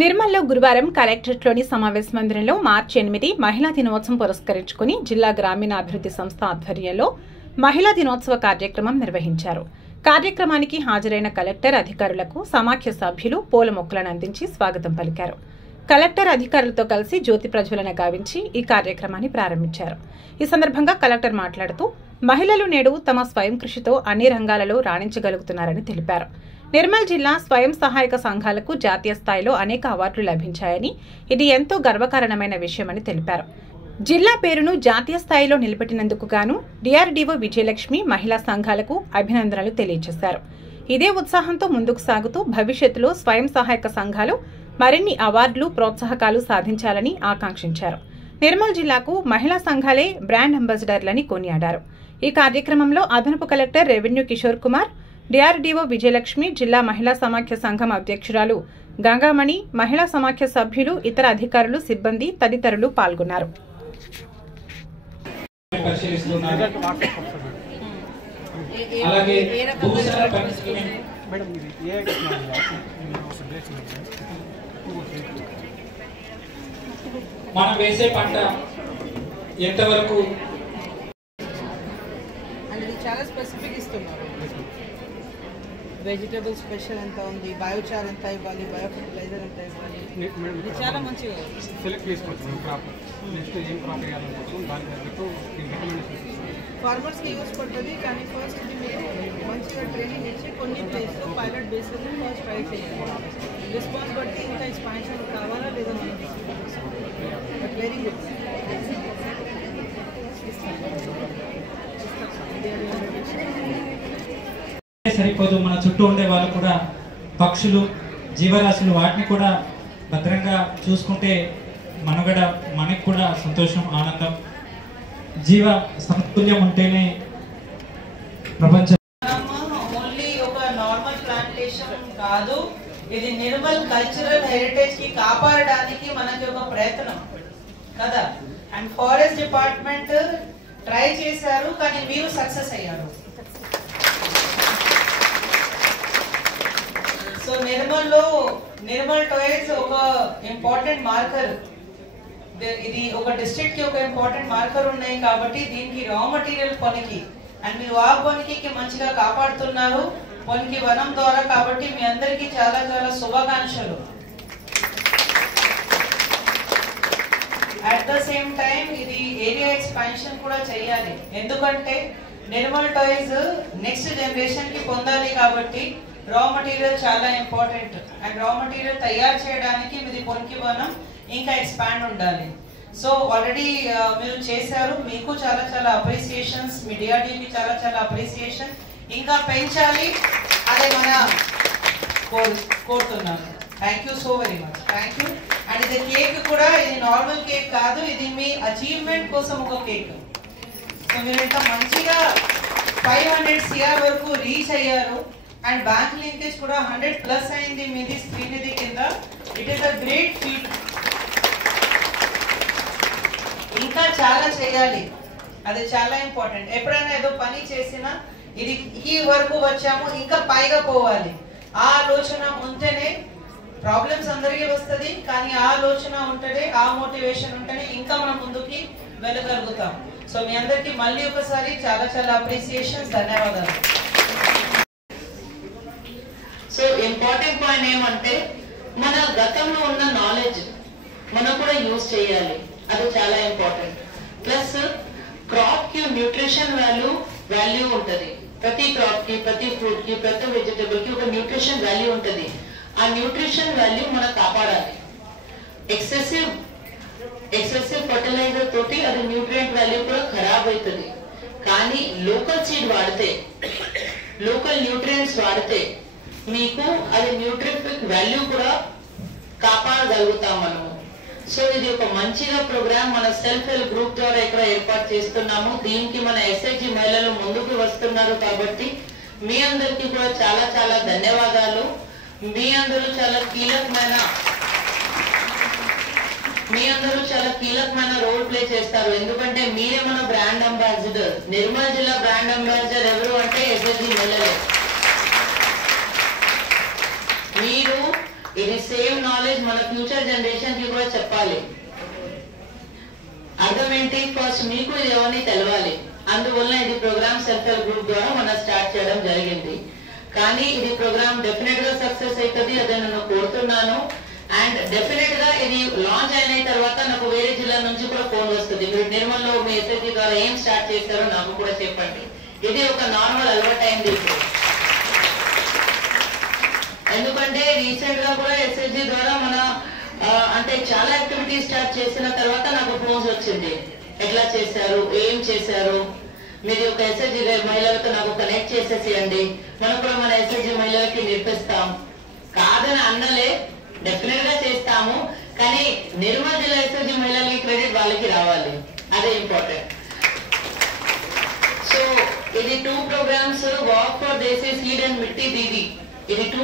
నిర్మల్లో గురువారం కలెక్టరేట్లోని సమావేశ మందిరంలో మార్చి 8 మహిళా దినోత్సవం పురస్కరించుకుని జిల్లా గ్రామీణాభివృద్ధి సంస్థ ఆధ్వర్యంలో మహిళా దినోత్సవ కార్యక్రమం నిర్వహించారు. కార్యక్రమానికి హాజరైన కలెక్టర్ అధికారులకు సమాఖ్య సభ్యులు పూల మొక్కలను అందించి స్వాగతం పలికారు. కలెక్టర్ అధికారులతో కలిసి జ్యోతి ప్రజ్వలన గావించి ఈ కార్యక్రమాన్ని ప్రారంభించారు. ఈ సందర్భంగా కలెక్టర్ మాట్లాడుతూ మహిళలు నేడు తమ స్వయం కృషితో అన్ని రంగాలలో రాణించగలుగుతున్నారని తెలిపారు. నిర్మల్ జిల్లా స్వయం సహాయక సంఘాలకు జాతీయ స్థాయిలో అనేక అవార్డులు లభించాయని, ఇది ఎంతో గర్వకారణమైన విషయమని తెలిపారు. జిల్లా పేరును జాతీయ స్థాయిలో నిలబెట్టినందుకు గాను డిఆర్డీఓ విజయలక్ష్మి మహిళా సంఘాలకు అభినందనలు తెలియజేశారు. ఇదే ఉత్సాహంతో ముందుకు సాగుతూ భవిష్యత్తులో స్వయం సహాయక సంఘాలు మరిన్ని అవార్డులు, ప్రోత్సాహకాలు సాధించాలని ఆకాంక్షించారు. నిర్మల్ జిల్లాకు మహిళా సంఘాలే బ్రాండ్ అంబాసిడర్లని కొనియాడారు. ఈ కార్యక్రమంలో అదనపు collector revenue Kishore Kumar, DRDO Vijayalakshmi, జిల్లా మహిళా సమాఖ్య సంఘం అధ్యక్షురాలు గంగామణి, మహిళా సమాఖ్య సభ్యులు, ఇతర అధికారులు, సిబ్బంది తదితరులు పాల్గొన్నారు. మనం వేసే పంట ఎంతవరకు అనేది చాలా స్పెసిఫిక్ ఇస్తున్నారు. వెజిటబుల్ స్పెషల్ ఎంత ఉంది, బయోచార్ ఎంత ఇవ్వాలి, బయో ఫర్టిలైజర్ ఎంత ఇవ్వాలి, ఇది చాలా మంచిగా సెలెక్ట్ చేసుకోవచ్చు. క్రాప్ నెక్స్ట్ ఏం క్రాప్ వేయాలనుకుంటున్నాం దాని తగ్గట్టు ఫార్మర్స్కి యూజ్ పడుతుంది. కానీ ఫస్ట్ ఇది మీరు మంచిగా ట్రైనింగ్ ఇచ్చి కొన్ని ప్లేస్లో పైలట్ బేసిస్ ఫస్ట్ ట్రై చేయాలి. రెస్పాన్స్ బట్టి ఇంకా ఎక్స్పాన్షన్ కావాలా లేదా బట్ వెరీ గుడ్. సరిపోదు, మన చుట్టూ ఉండే వాళ్ళు కూడా పక్షులు, జీవరాశులు, వాటిని కూడా భద్రంగా చూసుకుంటే మనుగడ మనకి కూడా సంతోషం, ఆనందం. జీవ సమతుల్యం ఉంటేనే ప్రపంచం. ఓన్లీ ఒక నార్మల్ ప్లాంటేషన్ కాదు, ఇది నిర్మల్ కల్చరల్ హెరిటేజ్ కి కాపాడడానికి మనకి ఒక ప్రయత్నం కదా. అండ్ ఫారెస్ట్ డిపార్ట్మెంట్ ట్రై చేశారు, కానీ మీరు సక్సెస్ అయ్యారు. సో నిర్మల్ టాయ్స్ ఒక ఇంపార్టెంట్ మార్కర్. ఇది ఒక డిస్ట్రిక్ట్ కి ఒక ఇంపార్టెంట్ మార్కర్ ఉన్నాయి కాబట్టి దీనికి రా మెటీరియల్ పొనికి అండ్ మీరు ఆ పొనికి మంచిగా కాపాడుతున్నారు పొనికి వనం ద్వారా. కాబట్టి మీ అందరికీ చాలా చాలా శుభాకాంక్షలు. అట్ ద సేమ్ టైం ఇది ఏరియా ఎక్స్పాన్షన్ కూడా చేయాలి, ఎందుకంటే నిర్మల్ టాయ్స్ నెక్స్ట్ జనరేషన్ కి పొందాలి. కాబట్టి రా మెటీరియల్ చాలా ఇంపార్టెంట్. అండ్ రా మెటీరియల్ తయారు చేయడానికి మీది పొనికి వనం ఇంకా ఎక్స్పాండ్ ఉండాలి. సో ఆల్రెడీ మీరు చేశారు, మీకు చాలా చాలా అప్రిసియేషన్స్, మీ డిఆర్డీకి చాలా చాలా అప్రిసియేషన్. ఇంకా పెంచాలి, అదే మన కోరుతున్నాను. Thank you so very much, thank you. And ఇది కేక్ కూడా, ఇది నార్మల్ కేక్ కాదు, ఇది మీ అచీవ్మెంట్ కోసం ఒక కేక్. సో మీరు ఇంత మంచిగా 500 CR వరకు రీచ్ అయ్యారు. అండ్ బ్యాంక్ లింకేజ్ కూడా 100+ అయింది మీది శ్రీనిధి కింద. It is a great feet. ఇంకా చాలా చేయాలి, అది చాలా ఇంపార్టెంట్. ఎప్పుడైనా ఏదో పని చేసినా ఇది ఈ వరకు వచ్చాము, ఇంకా పైగా పోవాలి. ఆ ఆలోచన ఉంటేనే ప్రాబ్లమ్స్ అందరికీ వస్తుంది, కానీ ఆ ఆలోచన ఉంటేనే, ఆ మోటివేషన్ ఉంటేనే ఇంకా మనం ముందుకి వెళ్ళగలుగుతాం. సో మీ అందరికీ మళ్ళీ ఒకసారి చాలా చాలా అప్రిసియేషన్స్, ధన్యవాదాలు. సో ఇంపార్టెంట్ పాయింట్ ఏమంటే మన గతంలో ఉన్న నాలెడ్జ్ మనం కూడా యూజ్ చేయాలి, అది చాలా ఇంపార్టెంట్. ప్లస్ క్రాప్ కి న్యూట్రిషన్ వాల్యూ ఉంటుంది. ప్రతి క్రాప్ కి, ప్రతి ఫ్రూట్ కి, ప్రతి వెజిటబుల్ కి ఒక న్యూట్రిషన్ వాల్యూ ఉంటుంది. ఆ న్యూట్రిషన్ వాల్యూ మనం కాపాడాలి. ఎక్సెసివ్ ఫర్టిలైజర్ తోటి అది న్యూట్రియంట్ వాల్యూ కూడా ఖరాబ్ అవుతుంది. కానీ లోకల్ సీడ్ వాడితే, లోకల్ న్యూట్రియంట్స్ వాడితే మీకు అది న్యూట్రిఫిక్ వాల్యూ కూడా కాపాడగలుగుతాం మనము. సో ఇది ఒక మంచిగా ప్రోగ్రామ్ మన సెల్ఫ్ హెల్ప్ గ్రూప్ ద్వారా ఇక్కడ ఏర్పాటు చేస్తున్నాము. దీనికి మన ఎస్ఐజి మహిళలు ముందుకు వస్తున్నారు కాబట్టి మీ అందరికీ కూడా చాలా చాలా ధన్యవాదాలు. మీ అందరూ చాలా కీలకమైన రోల్ ప్లే చేస్తారు, ఎందుకంటే మీరే మన బ్రాండ్ అంబాసిడర్. నిర్మల్ జిల్లా బ్రాండ్ అంబాసిడర్ ఎవరు అంటే ఎస్ఐజి మహిళలే. మీరు ఇది సేమ్ నాలెడ్జ్ మన ఫ్యూచర్ జనరేషన్ కి కూడా చెప్పాలి. అర్థం ఏంటి? ఫస్ట్ మీకు ఇది ఎవరిని తెలవాలి. అందువల్ల ఇది ప్రోగ్రామ్ సెల్ఫ్ హెల్ప్ గ్రూప్ ద్వారా మనం స్టార్ట్ చేయడం జరిగింది. కానీ ఇది ప్రోగ్రామ్ డెఫినెట్ గా సక్సెస్ అవుతుంది, అదే నేను కోరుతున్నాను. అండ్ డెఫినెట్ గా ఇది లాంచ్ అయిన తర్వాత నాకు వేరే జిల్లా నుంచి కూడా ఫోన్ వస్తుంది, మీరు నిర్మల్లో మీ ఎస్ఎస్జి ద్వారా ఏం స్టార్ట్ చేస్తారో నాకు కూడా చెప్పండి. ఇది ఒక నార్మల్ అలవాటు అయింది ఇప్పుడు. ఎందుకంటే రీసెంట్ గా కూడా ఎస్ఎస్జి ద్వారా మన అంటే చాలా యాక్టివిటీస్ స్టార్ట్ చేసిన తర్వాత నాకు ఫోన్స్ వచ్చింది, ఎట్లా చేశారు, ఏం చేశారు, మీరు ఒక ఎస్ఎస్జి మహిళలతో నాకు కనెక్ట్ చేసేసేయండి, మనం కూడా మన ఎస్ఎస్జి మహిళలకి నేర్పిస్తాం. కాదని అన్నలే, డెఫినెట్ గా చేస్తాము. కానీ నిర్మల్ జిల్లా ఎస్ఎస్జి మహిళలకి క్రెడిట్ వాళ్ళకి రావాలి, అదే ఇంపార్టెంట్. సో ఇది 2 programmes, walk for desi seed and Mitti Didi. ఇది 2